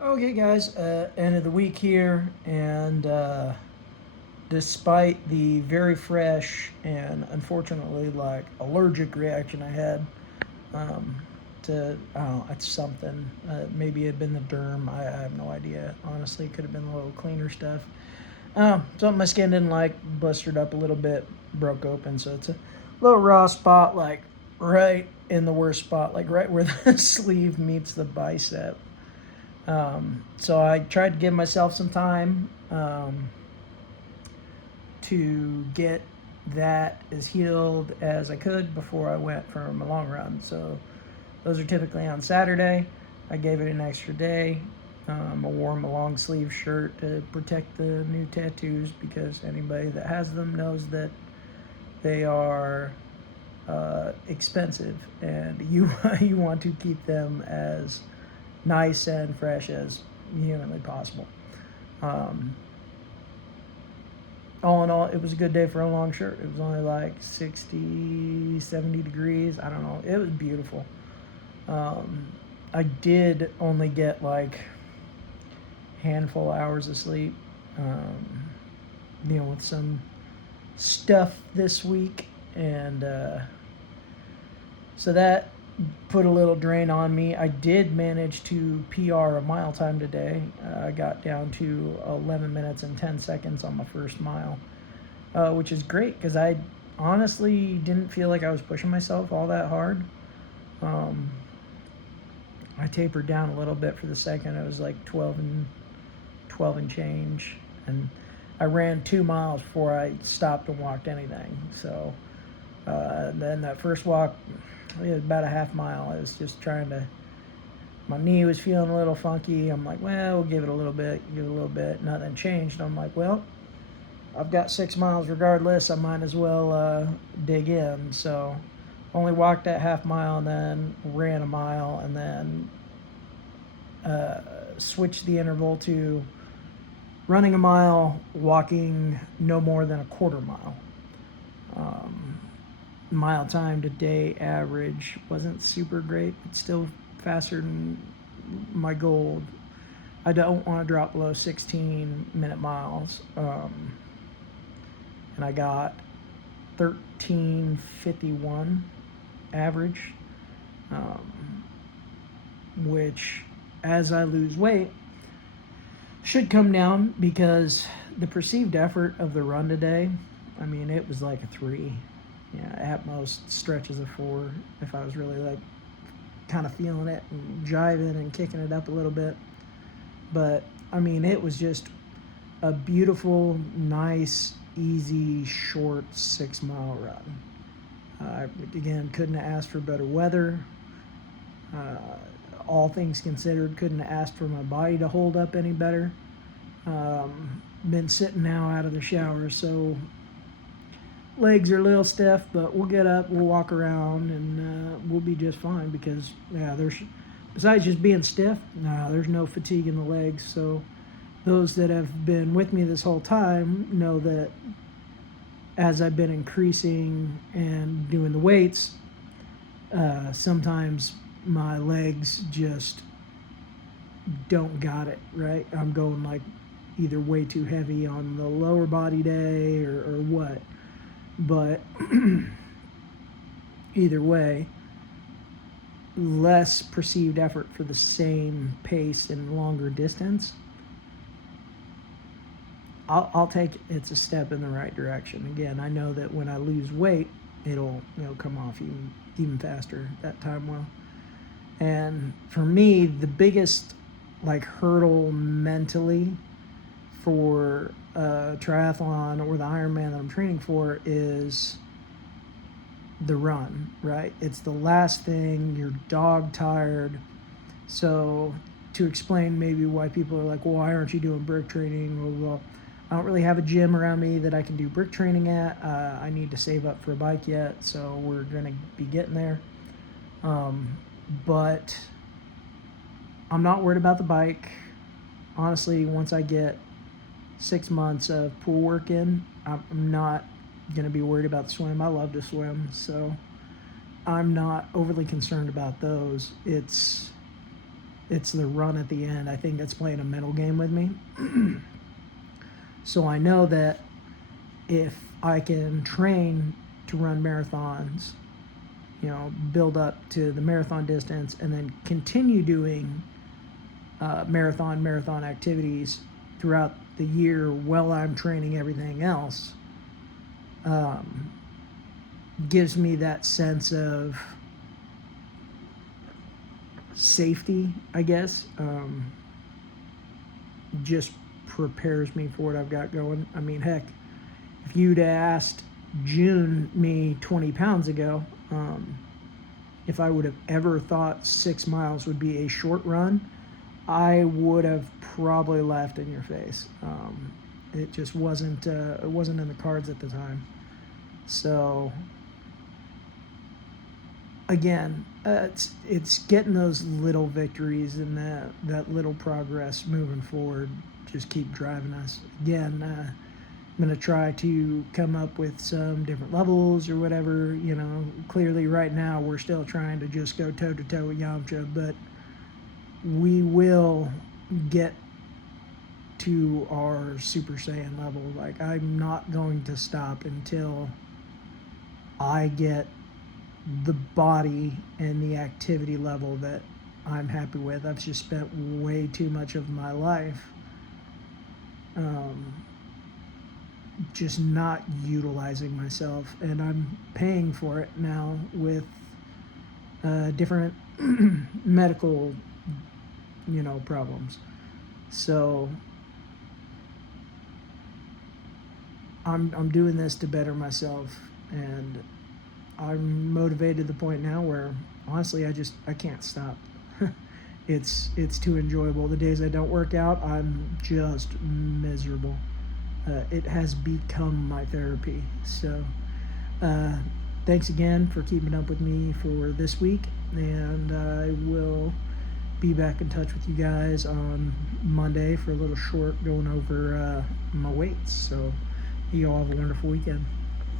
Okay, guys, end of the week here, and despite the very fresh and unfortunately allergic reaction I had um, I don't know, it's something. Maybe it had been the derm. I have no idea. Honestly, it could have been a little cleaner stuff. Something my skin didn't like, blistered up a little bit, broke open, so it's a little raw spot, like right in the worst spot, like right where the sleeve meets the bicep. So I tried to give myself some time to get that as healed as I could before I went for my long run. So those are typically on Saturday. I gave it an extra day. I wore my long sleeve shirt to protect the new tattoos because anybody that has them knows that they are expensive, and you want to keep them as nice and fresh as humanly possible. Um, all in all, it was a good day for a long shirt. It was only like 60, 70 degrees. I don't know. It was beautiful. Um, I did only get like handful of hours of sleep, dealing with some stuff this week, and so that put a little drain on me. I did manage to PR a mile time today. I got down to 11 minutes and 10 seconds on my first mile, which is great because I honestly didn't feel like I was pushing myself all that hard. Um, I tapered down a little bit for the second. It was like 12 and change, and I ran 2 miles before I stopped and walked anything. So then that first walk, it was about a half mile. I was just trying to. My knee was feeling a little funky. I'm like, well, we'll give it a little bit, give it a little bit. Nothing changed. I'm like, well, I've got 6 miles regardless. I might as well dig in. So only walked that half mile and then ran a mile and then switched the interval to running a mile, walking no more than a quarter mile. Um, Mile time to day average wasn't super great, but still faster than my goal. I don't want to drop below 16-minute miles. And I got 13:51 average, um, which as I lose weight should come down because the perceived effort of the run today, I mean, it was like a 3. Yeah, at most stretches of 4 if I was really like kind of feeling it and jiving and kicking it up a little bit. But I mean, it was just a beautiful, nice, easy, short 6 mile run. Again, couldn't have asked for better weather. Uh, all things considered, couldn't have asked for my body to hold up any better. Been sitting now out of the shower, so legs are a little stiff, but we'll get up, we'll walk around, and we'll be just fine because, yeah, there's, besides just being stiff, there's no fatigue in the legs. So those that have been with me this whole time know that as I've been increasing and doing the weights, sometimes my legs just don't got it right. I'm going like either way too heavy on the lower body day or what. But either way, less perceived effort for the same pace and longer distance. I'll take it. It's a step in the right direction. Again, I know that when I lose weight, it'll come off even faster that time will. And for me, the biggest like hurdle mentally for a triathlon or the Ironman that I'm training for is the run, right? It's the last thing. You're dog tired. So to explain maybe why people are like, well, why aren't you doing brick training? Well, I don't really have a gym around me that I can do brick training at. I need to save up for a bike yet, so we're going to be getting there. But I'm not worried about the bike. Honestly, once I get 6 months of pool work in, I'm not going to be worried about the swim. I love to swim, so I'm not overly concerned about those. It's it's the run at the end. I think that's playing a mental game with me. So I know that if I can train to run marathons, build up to the marathon distance, and then continue doing marathon activities throughout the year while I'm training everything else, gives me that sense of safety, I guess. Just prepares me for what I've got going. I mean, heck, if you'd asked June me 20 pounds ago, if I would have ever thought 6 miles would be a short run, I would have probably laughed in your face. It just wasn't in the cards at the time. So again, it's getting those little victories and that little progress moving forward. Just keep driving us. Again, I'm going to try to come up with some different levels or whatever. Clearly right now we're still trying to just go toe-to-toe with Yamcha, but we will get to our Super Saiyan level. Like, I'm not going to stop until I get the body and the activity level that I'm happy with. I've just spent way too much of my life just not utilizing myself, and I'm paying for it now with different medical problems. So I'm doing this to better myself, and I'm motivated to the point now where honestly I can't stop. It's too enjoyable. The days I don't work out, I'm just miserable. It has become my therapy. So thanks again for keeping up with me for this week, and I will be back in touch with you guys on Monday for a little short going over my weights. So you all have a wonderful weekend.